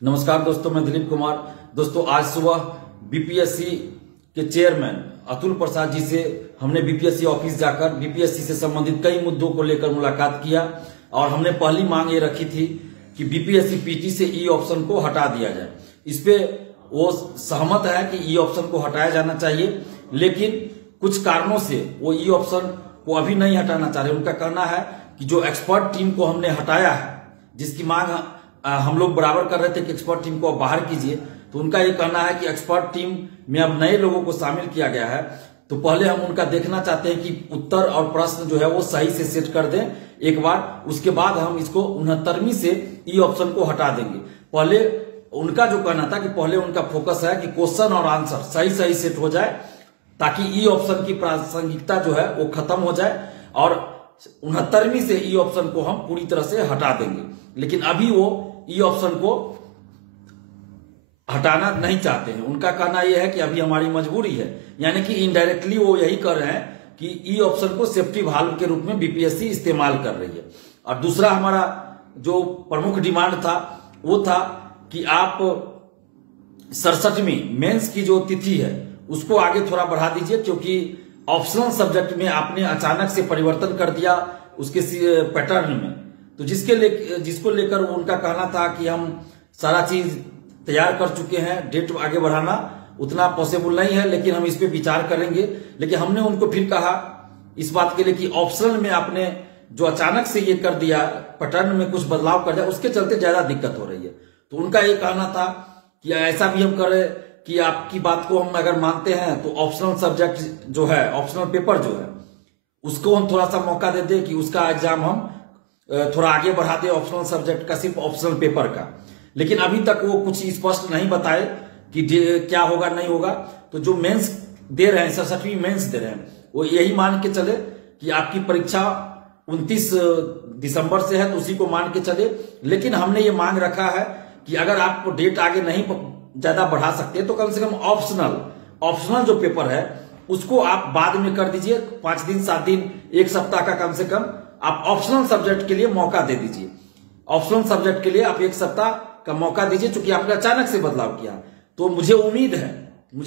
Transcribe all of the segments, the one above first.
नमस्कार दोस्तों, मैं दिलीप कुमार। दोस्तों, आज सुबह बीपीएससी के चेयरमैन अतुल प्रसाद जी से हमने बीपीएससी ऑफिस जाकर बीपीएससी से संबंधित कई मुद्दों को लेकर मुलाकात किया और हमने पहली मांग ये रखी थी कि बीपीएससी पीटी से ई ऑप्शन को हटा दिया जाए। इस पे वो सहमत है कि ई ऑप्शन को हटाया जाना चाहिए, लेकिन कुछ कारणों से वो ई ऑप्शन को अभी नहीं हटाना चाह रहे। उनका कहना है कि जो एक्सपर्ट टीम को हमने हटाया है, जिसकी मांग हम लोग बराबर कर रहे थे कि एक्सपर्ट टीम को बाहर कीजिए, तो उनका ये कहना है कि एक्सपर्ट टीम में अब नए लोगों को शामिल किया गया है, तो पहले हम उनका देखना चाहते हैं कि उत्तर और प्रश्न जो है वो सही से सेट कर दें एक बार, उसके बाद हम इसको 69वीं से ई ऑप्शन को हटा देंगे। पहले उनका जो कहना था कि पहले उनका फोकस है कि क्वेश्चन और आंसर सही सेट हो जाए, ताकि ई ऑप्शन की प्रासंगिकता जो है वो खत्म हो जाए और 69वीं से ई ऑप्शन को हम पूरी तरह से हटा देंगे। लेकिन अभी वो ई ऑप्शन को हटाना नहीं चाहते हैं। उनका कहना यह है कि अभी हमारी मजबूरी है, यानी कि इनडायरेक्टली वो यही कर रहे हैं कि ई ऑप्शन को सेफ्टी वाल्व के रूप में बीपीएससी इस्तेमाल कर रही है। और दूसरा हमारा जो प्रमुख डिमांड था वो था कि आप 67वीं मेंस की जो तिथि है उसको आगे थोड़ा बढ़ा दीजिए, क्योंकि ऑप्शनल सब्जेक्ट में आपने अचानक से परिवर्तन कर दिया उसके पैटर्न में, तो जिसको लेकर उनका कहना था कि हम सारा चीज तैयार कर चुके हैं, डेट आगे बढ़ाना उतना पॉसिबल नहीं है, लेकिन हम इस पे विचार करेंगे। लेकिन हमने उनको फिर कहा इस बात के लिए कि ऑप्शनल में आपने जो अचानक से ये कर दिया, पैटर्न में कुछ बदलाव कर दिया, उसके चलते ज्यादा दिक्कत हो रही है। तो उनका ये कहना था कि ऐसा भी हम करें कि आपकी बात को हम अगर मानते हैं तो ऑप्शनल सब्जेक्ट जो है, ऑप्शनल पेपर जो है, उसको हम थोड़ा सा मौका दे दें कि उसका एग्जाम हम थोड़ा आगे बढ़ा दे, ऑप्शनल सब्जेक्ट का, सिर्फ ऑप्शनल पेपर का। लेकिन अभी तक वो कुछ स्पष्ट नहीं बताए कि क्या होगा नहीं होगा। तो जो मेंस दे रहे हैं, 67वीं मेंस दे रहे हैं, वो यही मान के चले कि आपकी परीक्षा 29 दिसंबर से है, तो उसी को मान के चले। लेकिन हमने ये मांग रखा है कि अगर आप डेट आगे नहीं ज्यादा बढ़ा सकते तो कम से कम ऑप्शनल जो पेपर है उसको आप बाद में कर दीजिए। 5 दिन 7 दिन 1 सप्ताह का कम से कम आप ऑप्शनल सब्जेक्ट के लिए मौका दे दीजिए। ऑप्शनल सब्जेक्ट के लिए आप 1 सप्ताह का मौका दीजिए, क्योंकि आपने अचानक से बदलाव किया। तो मुझे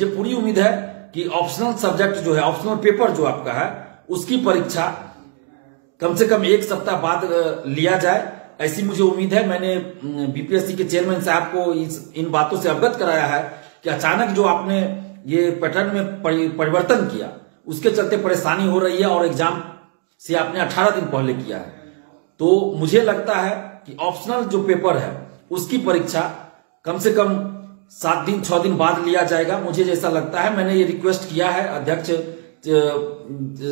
पूरी उम्मीद है कि ऑप्शनल सब्जेक्ट जो है, ऑप्शनल पेपर जो आपका है, उसकी परीक्षा कम से कम 1 सप्ताह बाद लिया जाए, ऐसी मुझे उम्मीद है। मैंने बीपीएससी के चेयरमैन साहब को इन बातों से अवगत कराया है कि अचानक जो आपने ये पैटर्न में परिवर्तन किया, उसके चलते परेशानी हो रही है और एग्जाम से आपने 18 दिन पहले किया है। तो मुझे लगता है कि ऑप्शनल जो पेपर है उसकी परीक्षा कम से कम 7 दिन 6 दिन बाद लिया जाएगा, मुझे जैसा लगता है। मैंने ये रिक्वेस्ट किया है अध्यक्ष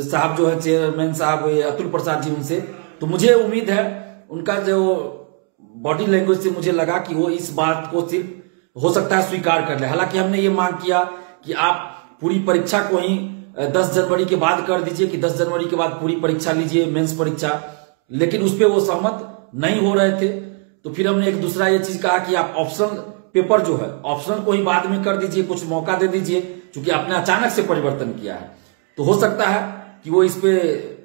साहब जो है, चेयरमैन साहब अतुल प्रसाद जी, उनसे। तो मुझे उम्मीद है, उनका जो बॉडी लैंग्वेज से मुझे लगा कि वो इस बात को सिर्फ हो सकता है स्वीकार कर ले। हालांकि हमने ये मांग किया कि आप पूरी परीक्षा को ही 10 जनवरी के बाद कर दीजिए, कि 10 जनवरी के बाद पूरी परीक्षा लीजिए, मेंस परीक्षा, लेकिन उस पर वो सहमत नहीं हो रहे थे। तो फिर हमने एक दूसरा ये चीज कहा कि आप ऑप्शनल पेपर जो है, ऑप्शनल को ही बाद में कर दीजिए, कुछ मौका दे दीजिए, क्योंकि आपने अचानक से परिवर्तन किया है। तो हो सकता है कि वो इस पे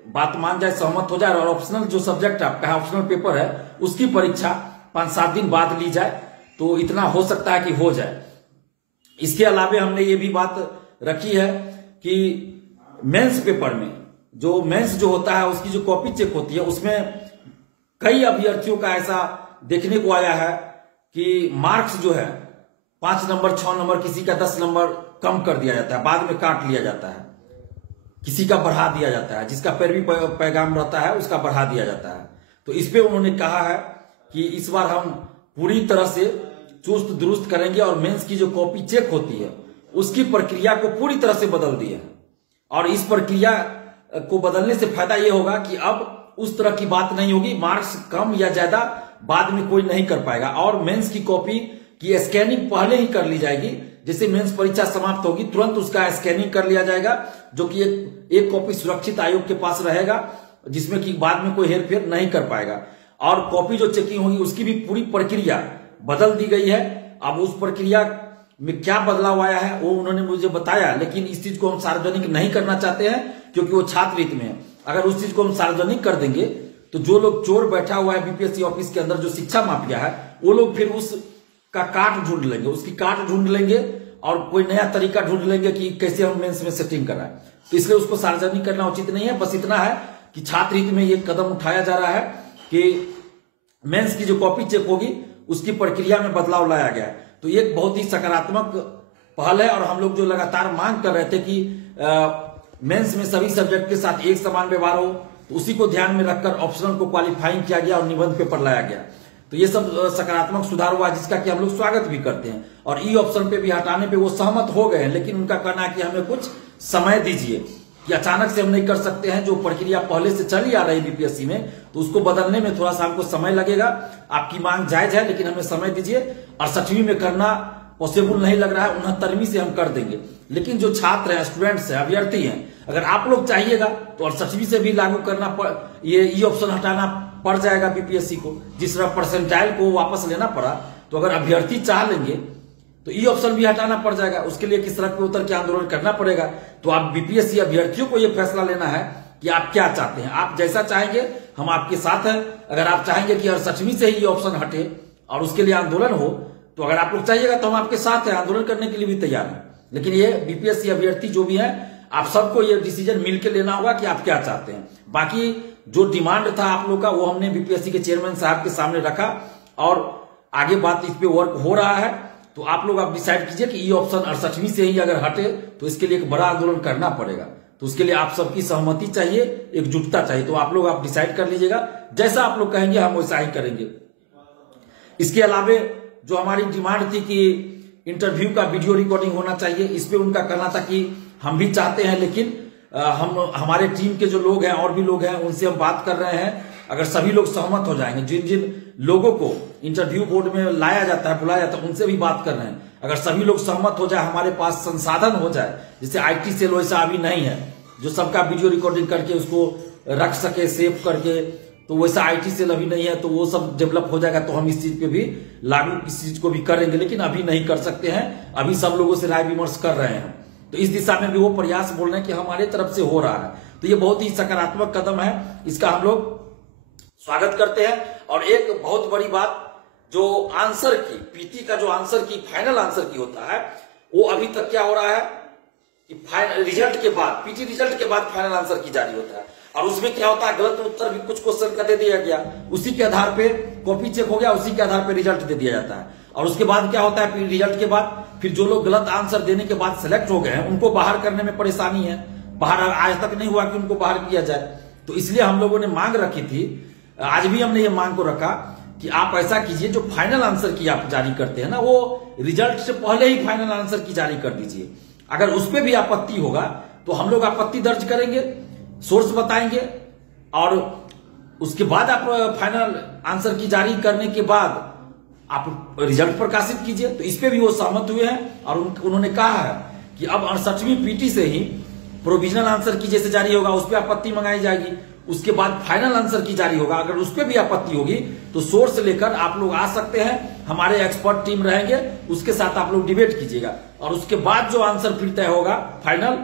बात मान जाए, सहमत हो जाए, और ऑप्शनल जो सब्जेक्ट आपका ऑप्शनल पेपर है उसकी परीक्षा 5-7 दिन बाद ली जाए, तो इतना हो सकता है कि हो जाए। इसके अलावे हमने ये भी बात रखी है कि मेंस पेपर में जो मेंस जो होता है उसकी जो कॉपी चेक होती है, उसमें कई अभ्यर्थियों का ऐसा देखने को आया है कि मार्क्स जो है 5 नंबर 6 नंबर, किसी का 10 नंबर कम कर दिया जाता है, बाद में काट लिया जाता है, किसी का बढ़ा दिया जाता है, जिसका पैरवी पैगाम रहता है उसका बढ़ा दिया जाता है। तो इस पे उन्होंने कहा है कि इस बार हम पूरी तरह से चुस्त दुरुस्त करेंगे और मेंस की जो कॉपी चेक होती है उसकी प्रक्रिया को पूरी तरह से बदल दिया है। और इस प्रक्रिया को बदलने से फायदा यह होगा कि अब उस तरह की बात नहीं होगी, मार्क्स कम या ज्यादा बाद में कोई नहीं कर पाएगा, और मेंस की कॉपी की स्कैनिंग पहले ही कर ली जाएगी। जैसे मेंस परीक्षा समाप्त होगी तुरंत उसका स्कैनिंग कर लिया जाएगा, जो कि एक कॉपी सुरक्षित आयोग के पास रहेगा, जिसमें कि बाद में कोई हेरफेर नहीं कर पाएगा। और कॉपी जो चेकिंग होगी उसकी भी पूरी प्रक्रिया बदल दी गई है। अब उस प्रक्रिया में क्या बदलाव आया है वो उन्होंने मुझे बताया, लेकिन इस चीज को हम सार्वजनिक नहीं करना चाहते हैं, क्योंकि वो छात्र हित में है। अगर उस चीज को हम सार्वजनिक कर देंगे तो जो लोग चोर बैठा हुआ है बीपीएससी ऑफिस के अंदर, जो शिक्षा माफिया है, वो लोग फिर उस का काट ढूंढ लेंगे, उसकी काट ढूंढ लेंगे और कोई नया तरीका ढूंढ लेंगे कि कैसे हम मेंस में सेटिंग कराएं। तो इसलिए उसको सार्वजनिक करना उचित नहीं है। बस इतना है कि छात्र हित में ये कदम उठाया जा रहा है कि मेंस की जो कॉपी चेक होगी उसकी प्रक्रिया में बदलाव लाया गया है। तो ये एक बहुत ही सकारात्मक पहल है और हम लोग जो लगातार मांग कर रहे थे कि मेंस में सभी सब्जेक्ट के साथ एक समान व्यवहार हो, तो उसी को ध्यान में रखकर ऑप्शनल को क्वालिफाइंग किया गया और निबंध पेपर लाया गया। तो ये सब सकारात्मक सुधार हुआ जिसका कि हम लोग स्वागत भी करते हैं। और ई ऑप्शन पे भी हटाने पे वो सहमत हो गए हैं, लेकिन उनका कहना है कि हमें कुछ समय दीजिए, कि अचानक से हम नहीं कर सकते हैं। जो प्रक्रिया पहले से चली आ रही बीपीएससी में, तो उसको बदलने में थोड़ा सा हमको समय लगेगा। आपकी मांग जायज है, लेकिन हमें समय दीजिए। 68वीं में करना पॉसिबल नहीं लग रहा है, 69वीं से हम कर देंगे। लेकिन जो छात्र हैं, स्टूडेंट्स हैं, अभ्यर्थी हैं, अगर आप लोग चाहिएगा तो 68वीं से भी लागू करना ये ई ऑप्शन हटाना पड़ जाएगा बीपीएससी को। जिस तरह परसेंटाइल को वापस लेना पड़ा, तो अगर अभ्यर्थी चाह लेंगे तो ई ऑप्शन भी हटाना पड़ जाएगा। उसके लिए किस सड़क पे उतर के आंदोलन करना पड़ेगा। तो आप बीपीएससी अभ्यर्थियों को यह फैसला लेना है कि आप क्या चाहते हैं। आप जैसा चाहेंगे हम आपके साथ हैं। अगर आप चाहेंगे कि 68वीं से ही ऑप्शन हटे और उसके लिए आंदोलन हो, तो अगर आप लोग चाहिएगा तो हम आपके साथ हैं, आंदोलन करने के लिए भी तैयार हैं। लेकिन ये बीपीएससी अभ्यर्थी जो भी है, आप सबको ये डिसीजन मिलकर लेना होगा कि आप क्या चाहते हैं। बाकी जो डिमांड था आप लोग का, वो हमने बीपीएससी के चेयरमैन साहब के सामने रखा और आगे बात इस पे वर्क हो रहा है। तो आप लोग आप डिसाइड कीजिए कि ये ऑप्शन 68वीं से ही अगर हटे तो इसके लिए एक बड़ा आंदोलन करना पड़ेगा। तो उसके लिए आप सबकी सहमति चाहिए, एकजुटता चाहिए। तो आप लोग आप डिसाइड कर लीजिएगा, जैसा आप लोग कहेंगे हम वैसा ही करेंगे। इसके अलावा जो हमारी डिमांड थी कि इंटरव्यू का वीडियो रिकॉर्डिंग होना चाहिए, इस पे उनका कहना था कि हम भी चाहते हैं, लेकिन हमारे टीम के जो लोग हैं और भी लोग हैं उनसे हम बात कर रहे हैं। अगर सभी लोग सहमत हो जाएंगे, जिन जिन लोगों को इंटरव्यू बोर्ड में लाया जाता है, बुलाया जाता है, उनसे भी बात कर रहे हैं। अगर सभी लोग सहमत हो जाए, हमारे पास संसाधन हो जाए, जैसे IT सेल वैसा अभी नहीं है जो सबका वीडियो रिकॉर्डिंग करके उसको रख सके सेव करके, तो वैसा IT सेल अभी नहीं है। तो वो सब डेवलप हो जाएगा तो हम इस चीज पे भी लागू, इस चीज को भी करेंगे। लेकिन अभी नहीं कर सकते हैं, अभी सब लोगों से राय विमर्श कर रहे हैं। तो इस दिशा में भी वो प्रयास बोल रहे हैं कि हमारे तरफ से हो रहा है। तो ये बहुत ही सकारात्मक कदम है, इसका हम लोग स्वागत करते हैं। और एक बहुत बड़ी बात, जो आंसर की पीटी का जो आंसर की फाइनल आंसर की होता है, वो अभी तक क्या हो रहा है कि फाइनल रिजल्ट के बाद, पीटी रिजल्ट के बाद फाइनल आंसर की जारी होता है। और उसमें क्या होता है, गलत उत्तर भी कुछ क्वेश्चन का दे दिया गया, उसी के आधार पे कॉपी चेक हो गया, उसी के आधार पे रिजल्ट दे दिया जाता है। और उसके बाद क्या होता है, रिजल्ट के बाद फिर जो लोग गलत आंसर देने के बाद सिलेक्ट हो गए हैं, उनको बाहर करने में परेशानी है। बाहर आज तक नहीं हुआ कि उनको बाहर किया जाए। तो इसलिए हम लोगों ने मांग रखी थी, आज भी हमने ये मांग को रखा कि आप ऐसा कीजिए, जो फाइनल आंसर की आप जारी करते हैं ना, वो रिजल्ट से पहले ही फाइनल आंसर की जारी कर दीजिए। अगर उस पर भी आपत्ति होगा तो हम लोग आपत्ति दर्ज करेंगे, सोर्स बताएंगे, और उसके बाद आप फाइनल आंसर की जारी करने के बाद आप रिजल्ट प्रकाशित कीजिए। तो इस पे भी वो सहमत हुए हैं और उन्होंने कहा है कि अब 68वीं पीटी से ही प्रोविजनल आंसर की जैसे जारी होगा उस पर आपत्ति मंगाई जाएगी, उसके बाद फाइनल आंसर की जारी होगा। अगर उस पर भी आपत्ति होगी तो सोर्स लेकर आप लोग आ सकते हैं, हमारे एक्सपर्ट टीम रहेंगे, उसके साथ आप लोग डिबेट कीजिएगा। और उसके बाद जो आंसर फिर तय होगा फाइनल,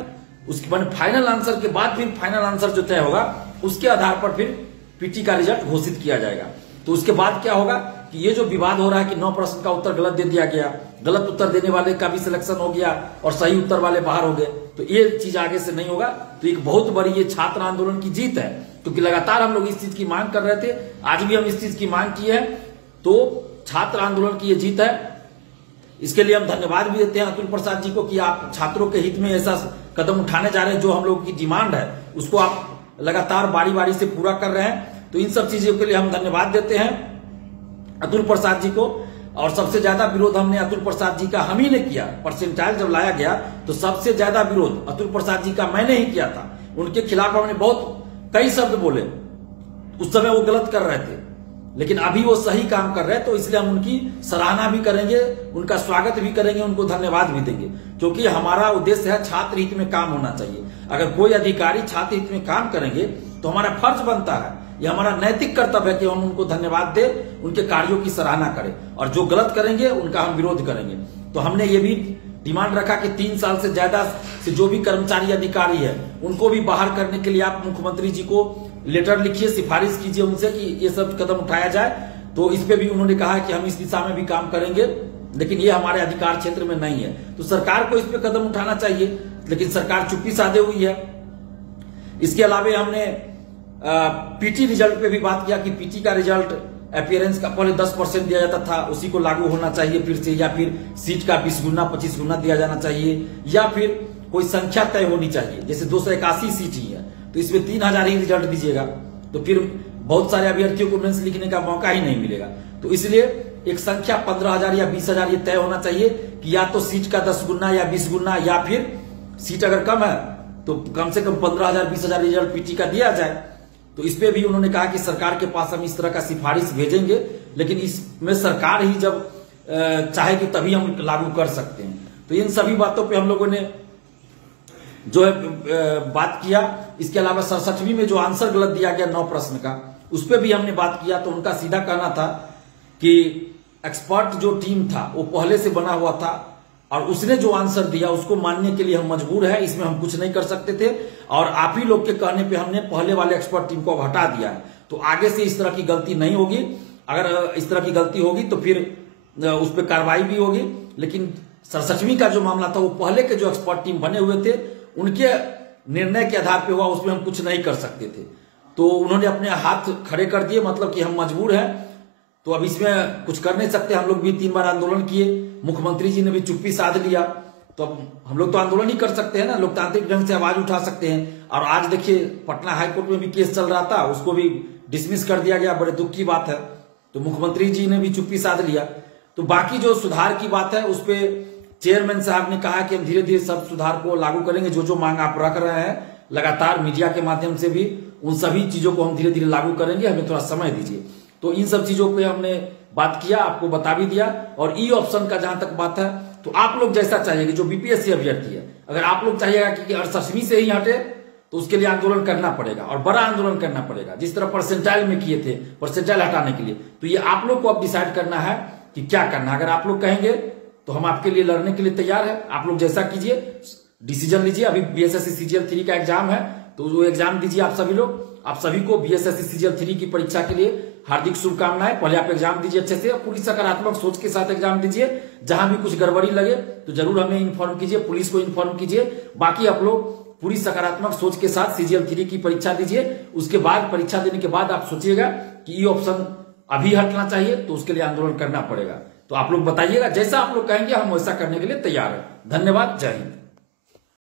उसके बाद फाइनल आंसर के बाद फिर फाइनल आंसर जो तय होगा उसके आधार पर फिर पीटी का रिजल्ट घोषित किया जाएगा। तो उसके बाद क्या होगा कि ये जो विवाद हो रहा है कि 9 प्रश्न का उत्तर गलत दे दिया गया, गलत उत्तर देने वाले का भी सिलेक्शन हो गया और सही उत्तर वाले बाहर हो गए, तो ये चीज आगे से नहीं होगा। तो एक बहुत बड़ी ये छात्र आंदोलन की जीत है, क्योंकि लगातार हम लोग इस चीज की मांग कर रहे थे, आज भी हम इस चीज की मांग की है। तो छात्र आंदोलन की ये जीत है। इसके लिए हम धन्यवाद भी देते हैं अतुल प्रसाद जी को कि आप छात्रों के हित में ऐसा कदम उठाने जा रहे हैं। जो हम लोग की डिमांड है उसको आप लगातार बारी बारी से पूरा कर रहे हैं। तो इन सब चीजों के लिए हम धन्यवाद देते हैं अतुल प्रसाद जी को। और सबसे ज्यादा विरोध हमने अतुल प्रसाद जी का हम ही ने किया। परसेंटाइल जब लाया गया तो सबसे ज्यादा विरोध अतुल प्रसाद जी का मैंने ही किया था। उनके खिलाफ हमने बहुत कई शब्द बोले, उस समय वो गलत कर रहे थे, लेकिन अभी वो सही काम कर रहे हैं। तो इसलिए हम उनकी सराहना भी करेंगे, उनका स्वागत भी करेंगे, उनको धन्यवाद भी देंगे, क्योंकि हमारा उद्देश्य है छात्र हित में काम होना चाहिए। अगर कोई अधिकारी छात्र हित में काम करेंगे तो हमारा फर्ज बनता है, यह हमारा नैतिक कर्तव्य है कि हम उनको धन्यवाद दें, उनके कार्यों की सराहना करें, और जो गलत करेंगे उनका हम विरोध करेंगे। तो हमने ये भी डिमांड रखा कि 3 साल से ज्यादा से जो भी कर्मचारी अधिकारी है उनको भी बाहर करने के लिए आप मुख्यमंत्री जी को लेटर लिखिए, सिफारिश कीजिए उनसे कि ये सब कदम उठाया जाए। तो इस पे भी उन्होंने कहा कि हम इस दिशा में भी काम करेंगे, लेकिन ये हमारे अधिकार क्षेत्र में नहीं है। तो सरकार को इस पे कदम उठाना चाहिए, लेकिन सरकार चुप्पी साधे हुई है। इसके अलावा हमने पीटी रिजल्ट पे भी बात किया कि पीटी का रिजल्ट अपीयरेंस का पहले 10% दिया जाता था, उसी को लागू होना चाहिए फिर से, या फिर सीट का 20 गुना 25 गुना दिया जाना चाहिए, या फिर कोई संख्या तय होनी चाहिए। जैसे 281 सीट ही है तो इसमें 3000 ही रिजल्ट दीजिएगा, तो फिर बहुत सारे अभ्यर्थियों को मेंस लिखने का मौका ही नहीं मिलेगा। तो इसलिए एक संख्या 15,000 या 20,000 ये तय होना चाहिए कि या तो सीट का 10 गुना या 20 गुना, या फिर सीट अगर कम है तो कम से कम 15,000 20,000 रिजल्ट पीटी का दिया जाए। तो इस पे भी उन्होंने कहा कि सरकार के पास हम इस तरह का सिफारिश भेजेंगे, लेकिन इसमें सरकार ही जब चाहेगी तभी हम लागू कर सकते हैं। तो इन सभी बातों पे हम लोगों ने जो है बात किया। इसके अलावा 67वीं में जो आंसर गलत दिया गया 9 प्रश्न का, उस पर भी हमने बात किया। तो उनका सीधा कहना था कि एक्सपर्ट जो टीम था वो पहले से बना हुआ था और उसने जो आंसर दिया उसको मानने के लिए हम मजबूर है, इसमें हम कुछ नहीं कर सकते थे। और आप ही लोग के कहने पे हमने पहले वाले एक्सपर्ट टीम को अब हटा दिया है। तो आगे से इस तरह की गलती नहीं होगी। अगर इस तरह की गलती होगी तो फिर उस पर कार्रवाई भी होगी। लेकिन 67वीं का जो मामला था वो पहले के जो एक्सपर्ट टीम बने हुए थे उनके निर्णय के आधार पर हुआ, उसमें हम कुछ नहीं कर सकते थे। तो उन्होंने अपने हाथ खड़े कर दिए, मतलब कि हम मजबूर हैं, तो अब इसमें कुछ कर नहीं सकते। हम लोग भी 3 बार आंदोलन किए, मुख्यमंत्री जी ने भी चुप्पी साध लिया, तो अब हम लोग तो आंदोलन ही कर सकते हैं ना, लोकतांत्रिक ढंग से आवाज उठा सकते हैं। और आज देखिए पटना हाईकोर्ट में भी केस चल रहा था, उसको भी डिसमिस कर दिया गया, बड़े दुख की बात है। तो मुख्यमंत्री जी ने भी चुप्पी साध लिया। तो बाकी जो सुधार की बात है उस पर चेयरमैन साहब ने कहा कि हम धीरे धीरे सब सुधार को लागू करेंगे। जो जो मांग आप रख रहे हैं लगातार मीडिया के माध्यम से भी, उन सभी चीजों को हम धीरे धीरे लागू करेंगे, हमें थोड़ा समय दीजिए। तो इन सब चीजों पे हमने बात किया, आपको बता भी दिया। और ई ऑप्शन का जहां तक बात है, तो आप लोग जैसा चाहिए, जो बीपीएससी अभ्यर्थी है, अगर आप लोग चाहिएगा कि 68वीं से ही हटे तो उसके लिए आंदोलन करना पड़ेगा और बड़ा आंदोलन करना पड़ेगा, जिस तरह परसेंटाइल में किए थे, परसेंटाइल हटाने के लिए। तो ये आप लोग को अब डिसाइड करना है कि क्या करना है। अगर आप लोग कहेंगे तो हम आपके लिए लड़ने के लिए तैयार है, आप लोग जैसा कीजिए, डिसीजन लीजिए। अभी बीएसएससी सीजीएल 3 का एग्जाम है, तो वो एग्जाम दीजिए आप सभी लोग। आप सभी को बीएसएससी सीजीएल 3 की परीक्षा के लिए हार्दिक शुभकामनाएं। पहले आप एग्जाम दीजिए अच्छे से, पूरी सकारात्मक सोच के साथ एग्जाम दीजिए। जहां भी कुछ गड़बड़ी लगे तो जरूर हमें इन्फॉर्म कीजिए, पुलिस को इन्फॉर्म कीजिए। बाकी आप लोग पूरी सकारात्मक सोच के साथ सीजीएल 3 की परीक्षा दीजिए। उसके बाद परीक्षा देने के बाद आप सोचिएगा कि ये ऑप्शन अभी हटना चाहिए, तो उसके लिए आंदोलन करना पड़ेगा। तो आप लोग बताइएगा, जैसा आप लोग कहेंगे हम वैसा करने के लिए तैयार हैं। धन्यवाद, जय हिंद।